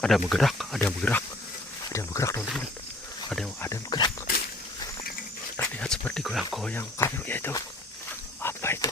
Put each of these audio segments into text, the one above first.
Ada yang bergerak, ada yang bergerak, ada yang bergerak teman-teman. Ada yang bergerak. Terlihat seperti goyang-goyang kayunya itu. Apa itu?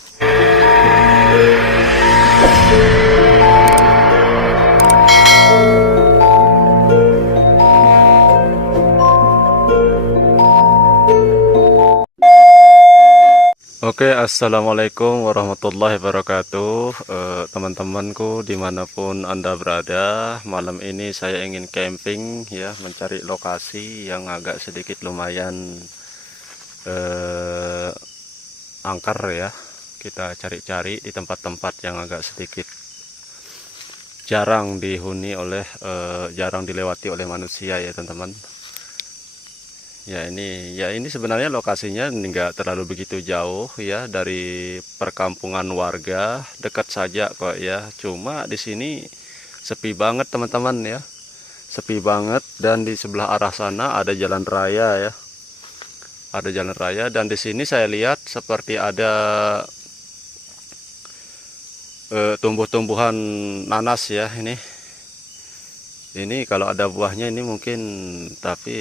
Oke, assalamualaikum warahmatullahi wabarakatuh. Teman-temanku dimanapun Anda berada, malam ini saya ingin camping ya, mencari lokasi yang agak sedikit lumayan angker ya. Kita cari-cari di tempat-tempat yang agak sedikit jarang dihuni oleh jarang dilewati oleh manusia ya teman-teman. Ya ini sebenarnya lokasinya nggak terlalu begitu jauh ya dari perkampungan warga, dekat saja kok ya. Cuma di sini sepi banget teman-teman ya, sepi banget, dan di sebelah arah sana ada jalan raya ya, ada jalan raya, dan di sini saya lihat seperti ada tumbuh-tumbuhan nanas ya ini. Ini kalau ada buahnya ini mungkin, tapi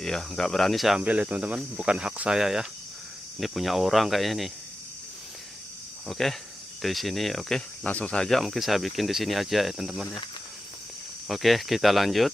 ya nggak berani saya ambil ya teman-teman, bukan hak saya ya. Ini punya orang kayaknya nih. Oke, dari sini oke, langsung saja mungkin saya bikin di sini aja ya teman-teman ya. Oke, kita lanjut.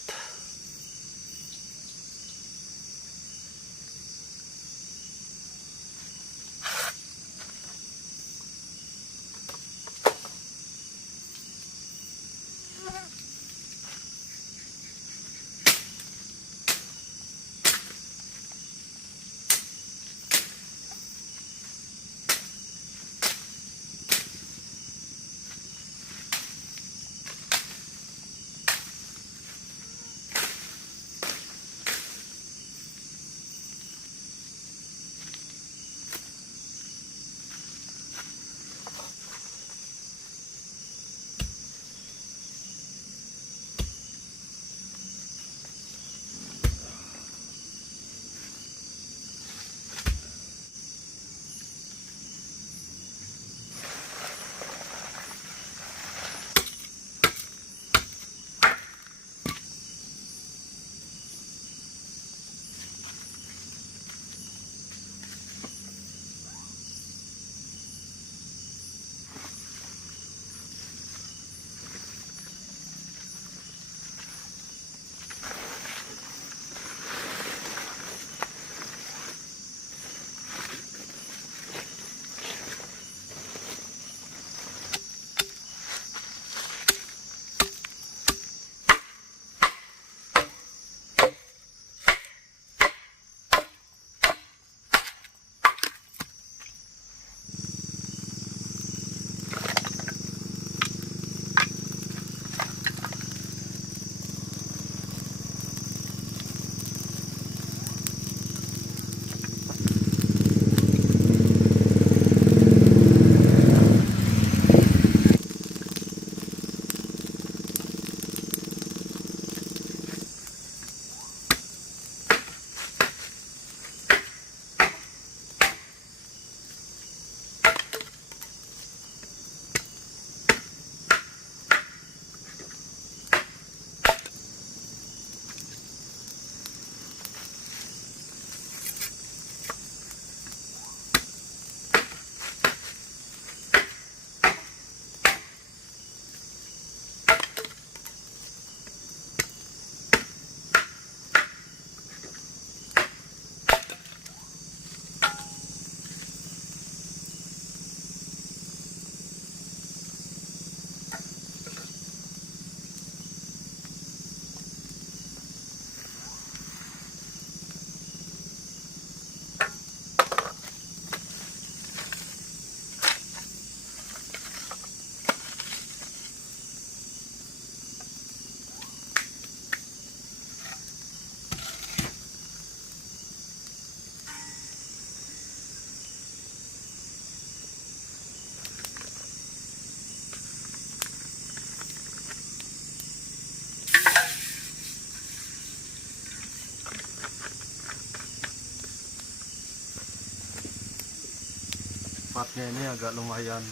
Tempatnya ini agak lumayan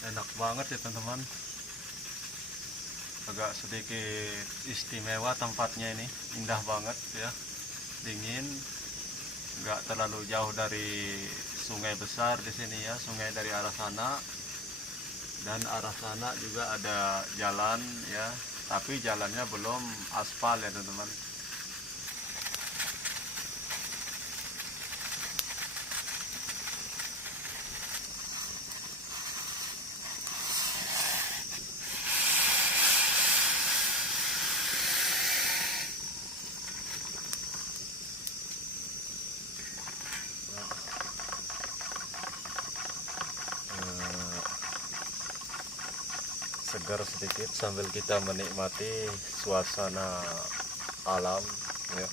enak banget ya teman-teman. agak sedikit istimewa tempatnya ini, indah banget ya, dingin, nggak terlalu jauh dari sungai besar di sini ya, sungai dari arah sana, dan arah sana juga ada jalan ya, tapi jalannya belum aspal ya teman-teman. Segar sedikit sambil kita menikmati suasana alam ya.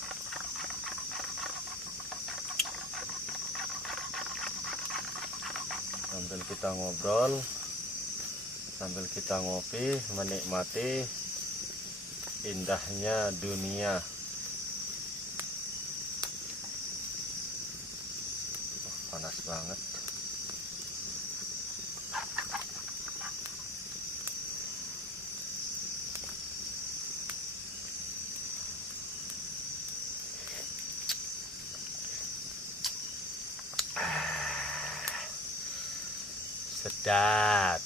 Sambil kita ngobrol, sambil kita ngopi, menikmati indahnya dunia. Panas banget. Sedap.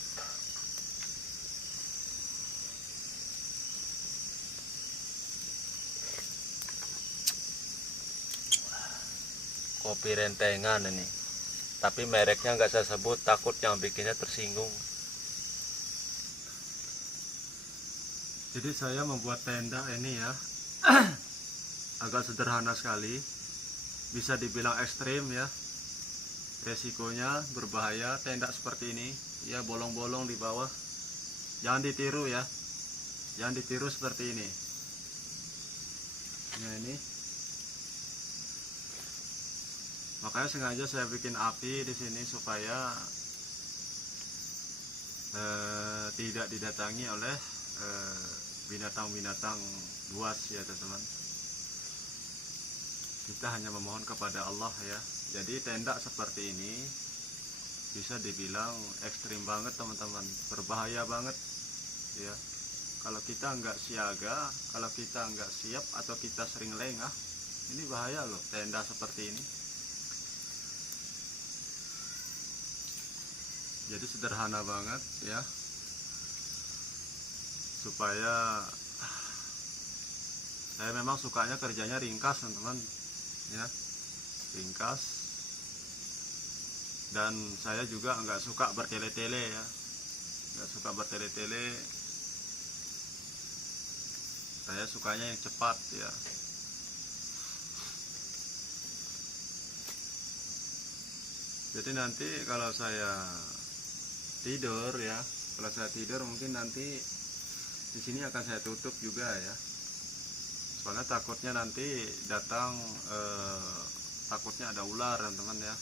Kopi rentengan ini, tapi mereknya nggak saya sebut, takut yang bikinnya tersinggung. Jadi saya membuat tenda ini ya agak sederhana sekali, bisa dibilang ekstrim ya. Resikonya berbahaya tenda seperti ini ya, bolong-bolong di bawah, jangan ditiru ya, jangan ditiru seperti ini. Nah ini makanya sengaja saya bikin api di sini supaya tidak didatangi oleh binatang-binatang buas ya teman-teman. Kita hanya memohon kepada Allah ya. Jadi tenda seperti ini bisa dibilang ekstrim banget teman-teman, berbahaya banget ya. Kalau kita nggak siaga, kalau kita nggak siap, atau kita sering lengah, ini bahaya loh tenda seperti ini. Jadi sederhana banget ya, supaya saya memang sukanya kerjanya ringkas teman-teman ya, ringkas. Dan saya juga nggak suka bertele-tele ya, nggak suka bertele-tele, saya sukanya yang cepat ya. Jadi nanti kalau saya tidur ya, kalau saya tidur mungkin nanti di sini akan saya tutup juga ya, soalnya takutnya nanti datang takutnya ada ular teman-teman ya.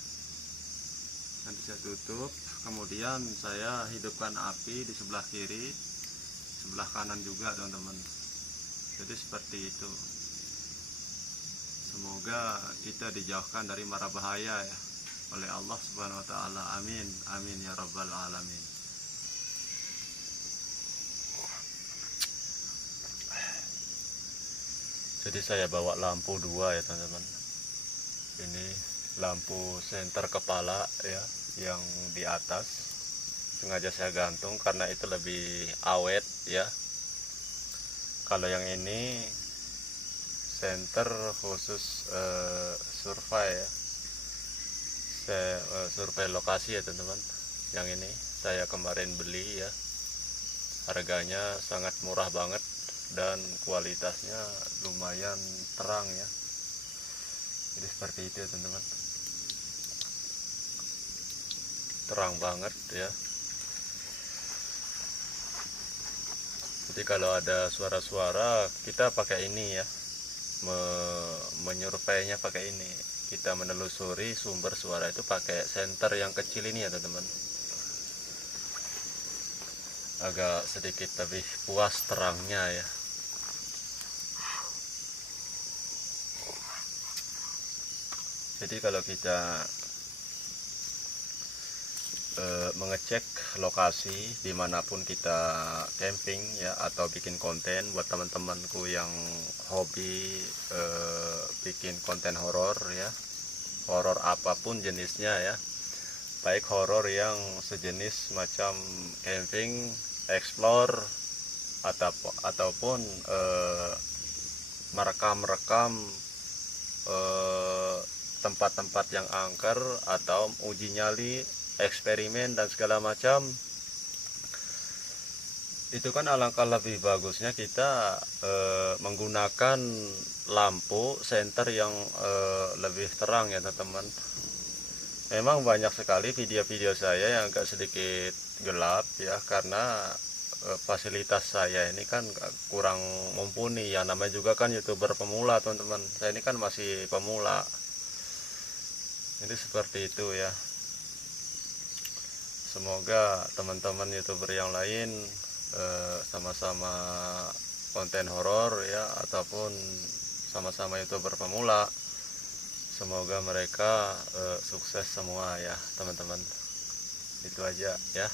Nanti saya tutup, kemudian saya hidupkan api di sebelah kiri, sebelah kanan juga teman-teman. Jadi seperti itu. Semoga kita dijauhkan dari mara bahaya ya oleh Allah Subhanahu wa taala. Amin. Amin ya rabbal alamin. Jadi saya bawa lampu 2 ya teman-teman. Ini lampu senter kepala ya, yang di atas sengaja saya gantung karena itu lebih awet ya. Kalau yang ini senter khusus survei ya, survei lokasi ya teman-teman. Yang ini saya kemarin beli ya, harganya sangat murah banget dan kualitasnya lumayan terang ya. Jadi seperti itu ya teman-teman, terang banget ya. Jadi kalau ada suara-suara kita pakai ini ya, menyurveinya pakai ini, kita menelusuri sumber suara itu pakai senter yang kecil ini ya teman-teman. Agak sedikit lebih puas terangnya ya. Jadi kalau kita mengecek lokasi dimanapun kita camping ya, atau bikin konten buat teman-temanku yang hobi bikin konten horor ya, horor apapun jenisnya ya, baik horor yang sejenis macam camping, explore, ataupun merekam tempat-tempat yang angker, atau uji nyali, eksperimen dan segala macam. Itu kan alangkah lebih bagusnya kita menggunakan lampu senter yang lebih terang ya teman-teman. Memang banyak sekali video-video saya yang agak sedikit gelap ya, karena fasilitas saya ini kan kurang mumpuni ya, namanya juga kan YouTuber pemula teman-teman. Saya ini kan masih pemula, jadi seperti itu ya. Semoga teman-teman YouTuber yang lain sama-sama konten horor ya, ataupun sama-sama YouTuber pemula, semoga mereka sukses semua ya teman-teman. Itu aja ya.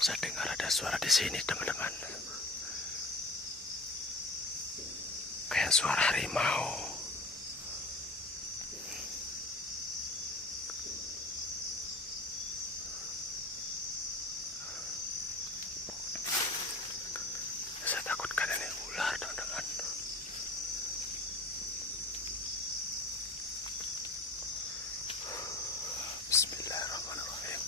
Saya dengar ada suara di sini, teman-teman. Kayak suara harimau. Saya takutkan ini ular, teman-teman. Bismillahirrahmanirrahim.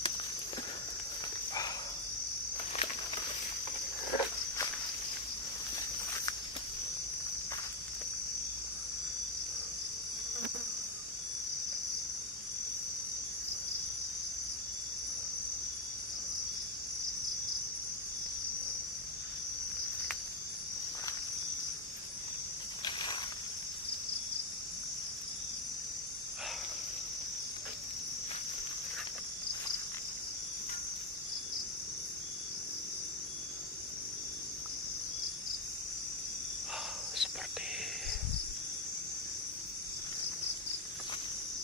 Seperti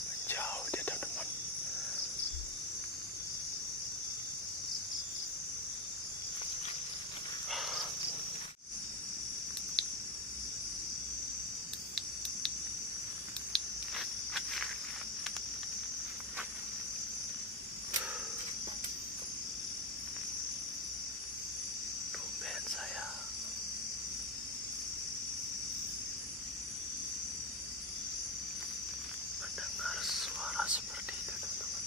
menjauh dia, teman-teman. Tumben saya mendengar suara seperti itu, teman-teman.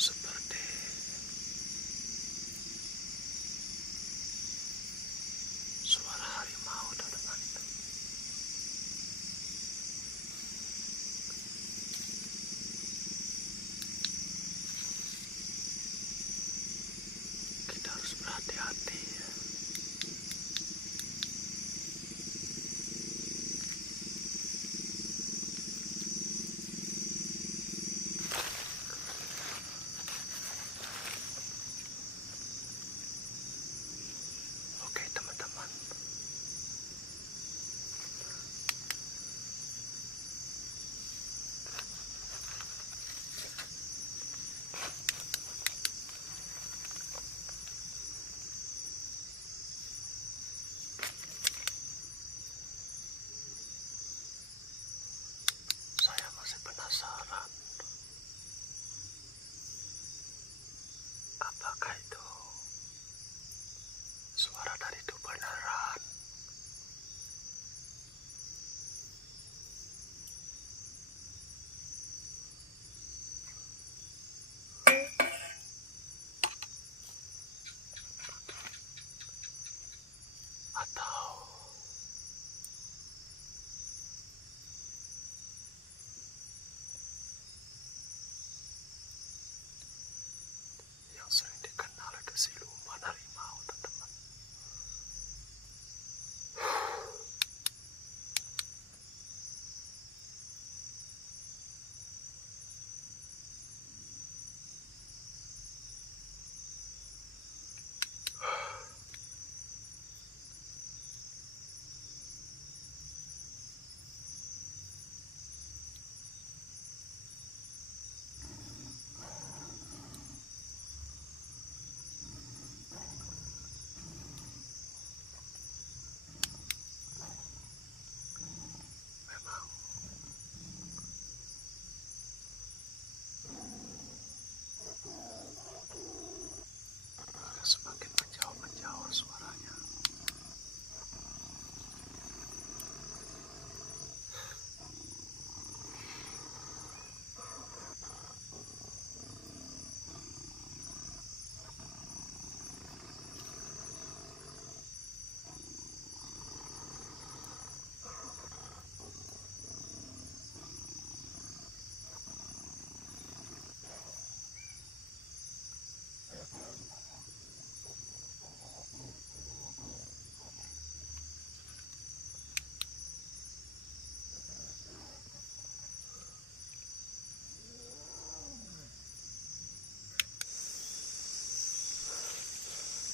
Seperti suara harimau, teman-teman. Kita harus berhati-hati ya. Oke, teman-teman. Saya masih penasaran. Apakah itu suara dari itu beneran? Atau yang sering dikenal itu siluman harimau, teman-teman. Memang semakin menjauh suaranya.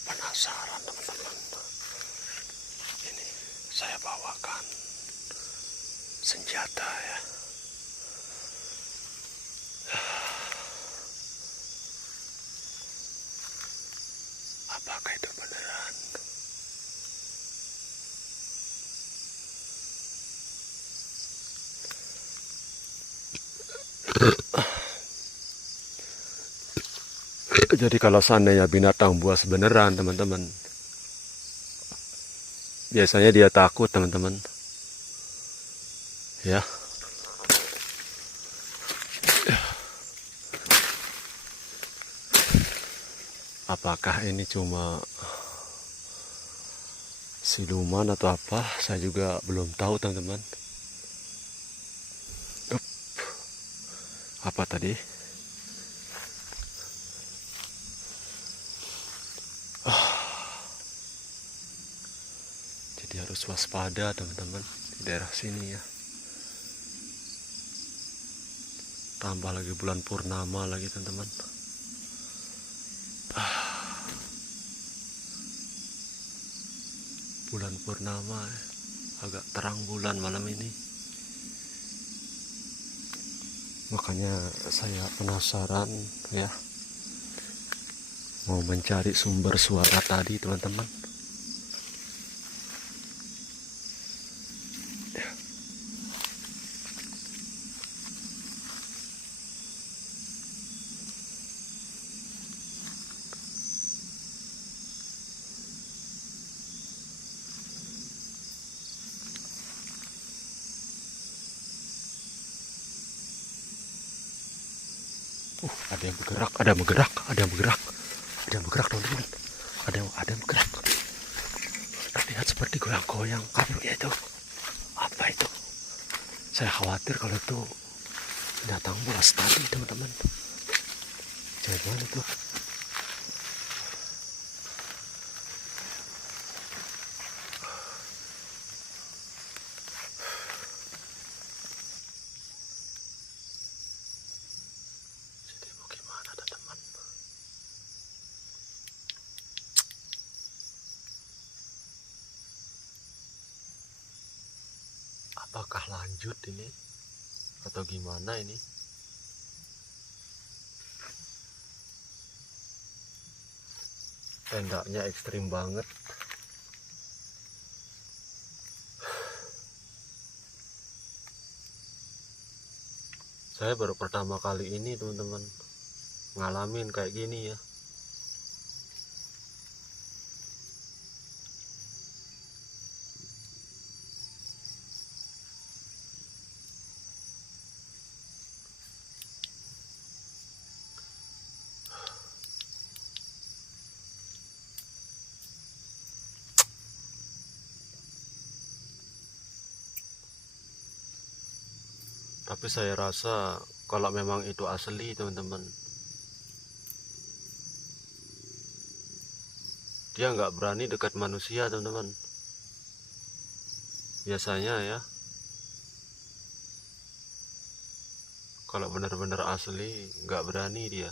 Penasaran, teman-teman. Ini saya bawakan senjata ya. Apakah itu beneran? Jadi kalau seandainya binatang buas beneran teman-teman, biasanya dia takut teman-teman ya. Apakah ini cuma siluman atau apa, saya juga belum tahu teman-teman. Apa tadi? Jadi harus waspada teman-teman di daerah sini ya. Tambah lagi bulan purnama lagi teman-teman. Bulan purnama ya. Agak terang bulan malam ini. Makanya saya penasaran ya, mau mencari sumber suara tadi teman-teman. Ada yang bergerak, ada yang bergerak, ada yang bergerak, ada yang bergerak teman-teman. Ada yang bergerak. Terlihat seperti goyang-goyang kabelnya itu. Apa itu? Saya khawatir kalau itu binatang buas tadi teman-teman. Jangan itu. Jadi bagaimana teman-teman? Apakah lanjut ini atau gimana ini? Tendaknya ekstrim banget. Saya baru pertama kali ini teman-teman ngalamin kayak gini ya. Tapi saya rasa kalau memang itu asli teman-teman, dia nggak berani dekat manusia teman-teman. Biasanya ya, kalau benar-benar asli nggak berani dia.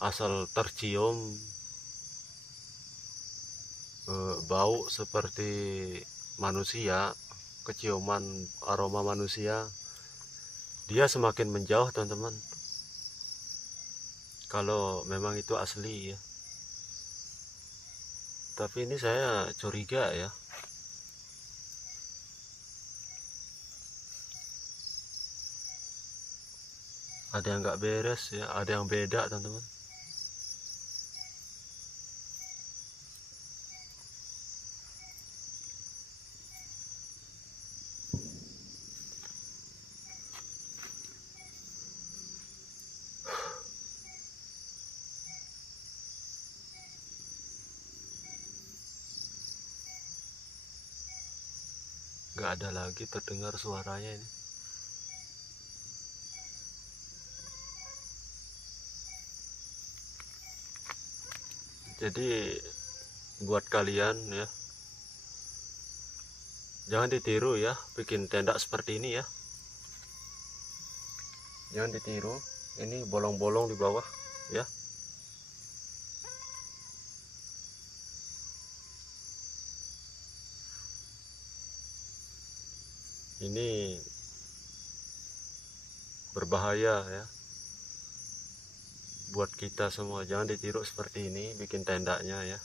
Asal tercium bau seperti manusia, keciuman aroma manusia, dia semakin menjauh teman-teman. Kalau memang itu asli ya. Tapi ini saya curiga ya. Ada yang nggak beres ya, ada yang beda teman-teman. Nggak ada lagi terdengar suaranya ini. Jadi buat kalian ya, jangan ditiru ya bikin tenda seperti ini ya. Jangan ditiru, ini bolong-bolong di bawah ya. Ini berbahaya ya buat kita semua. Jangan ditiru seperti ini bikin tendanya ya.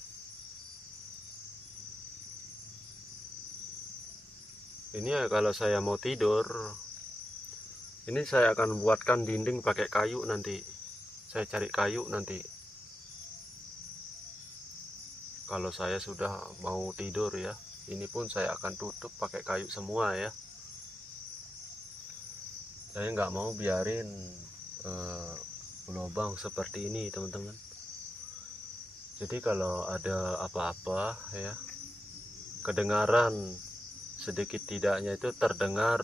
Ini ya kalau saya mau tidur, ini saya akan buatkan dinding pakai kayu nanti. Saya cari kayu nanti. Kalau saya sudah mau tidur ya, ini pun saya akan tutup pakai kayu semua ya. Saya nggak mau biarin lubang seperti ini teman-teman. Jadi kalau ada apa-apa ya, kedengaran sedikit tidaknya itu terdengar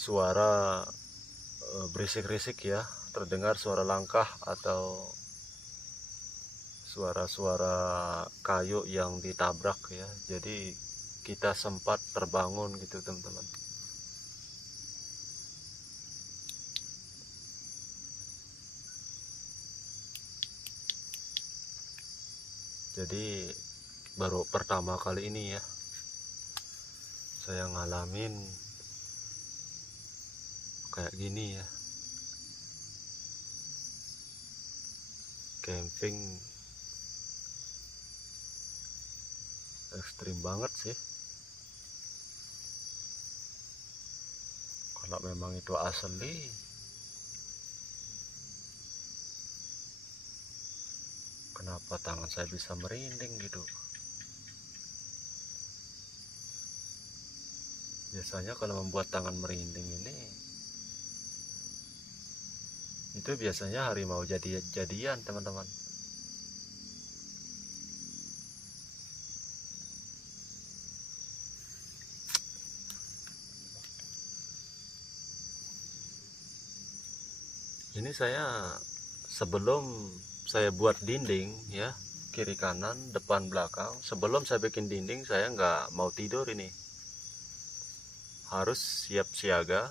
suara berisik-risik ya, terdengar suara langkah atau suara-suara kayu yang ditabrak ya. Jadi kita sempat terbangun gitu teman-teman. Jadi baru pertama kali ini ya saya ngalamin kayak gini ya, camping ekstrim banget sih. Kalau memang itu asli, kenapa tangan saya bisa merinding gitu? Biasanya kalau membuat tangan merinding ini, itu biasanya harimau jadian teman-teman. Ini saya sebelum saya buat dinding ya, kiri kanan depan belakang, sebelum saya bikin dinding saya nggak mau tidur, ini harus siap siaga.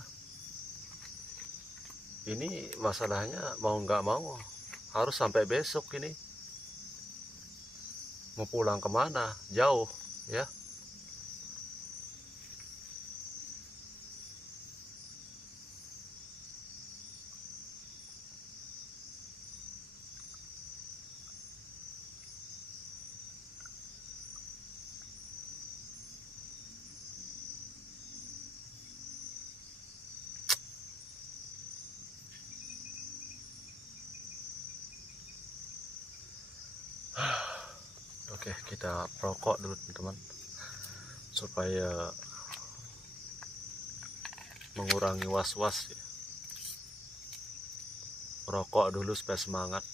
Ini masalahnya mau nggak mau harus sampai besok. Ini mau pulang kemana jauh ya. Oke, kita rokok dulu teman-teman supaya mengurangi was-was ya. Rokok dulu supaya semangat.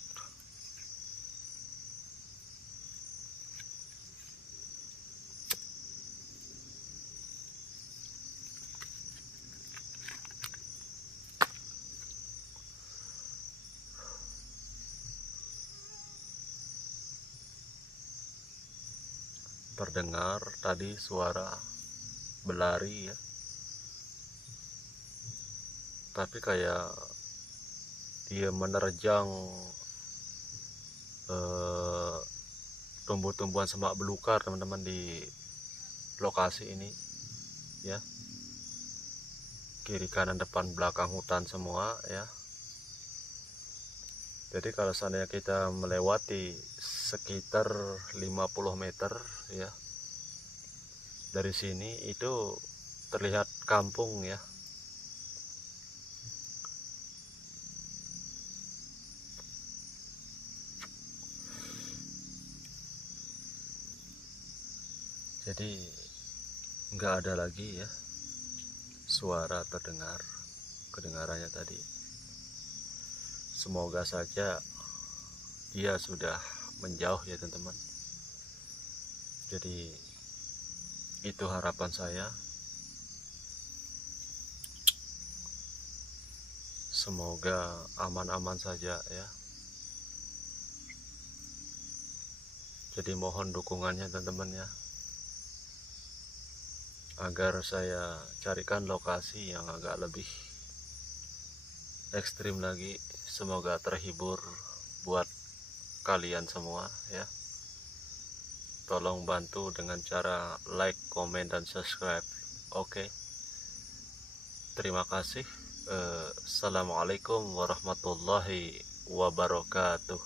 Terdengar tadi suara berlari ya, tapi kayak dia menerjang tumbuh-tumbuhan semak belukar teman-teman di lokasi ini ya. Kiri kanan depan belakang hutan semua ya. Jadi kalau seandainya kita melewati sekitar 50 meter ya dari sini, itu terlihat kampung ya. Jadi nggak ada lagi ya suara terdengar, kedengarannya tadi. Semoga saja dia sudah menjauh ya teman-teman. Jadi itu harapan saya. Semoga aman-aman saja ya. Jadi mohon dukungannya teman-teman ya, agar saya carikan lokasi yang agak lebih ekstrim lagi. Semoga terhibur buat kalian semua ya. Tolong bantu dengan cara like, komen, dan subscribe. Oke. terima kasih. Assalamualaikum warahmatullahi wabarakatuh.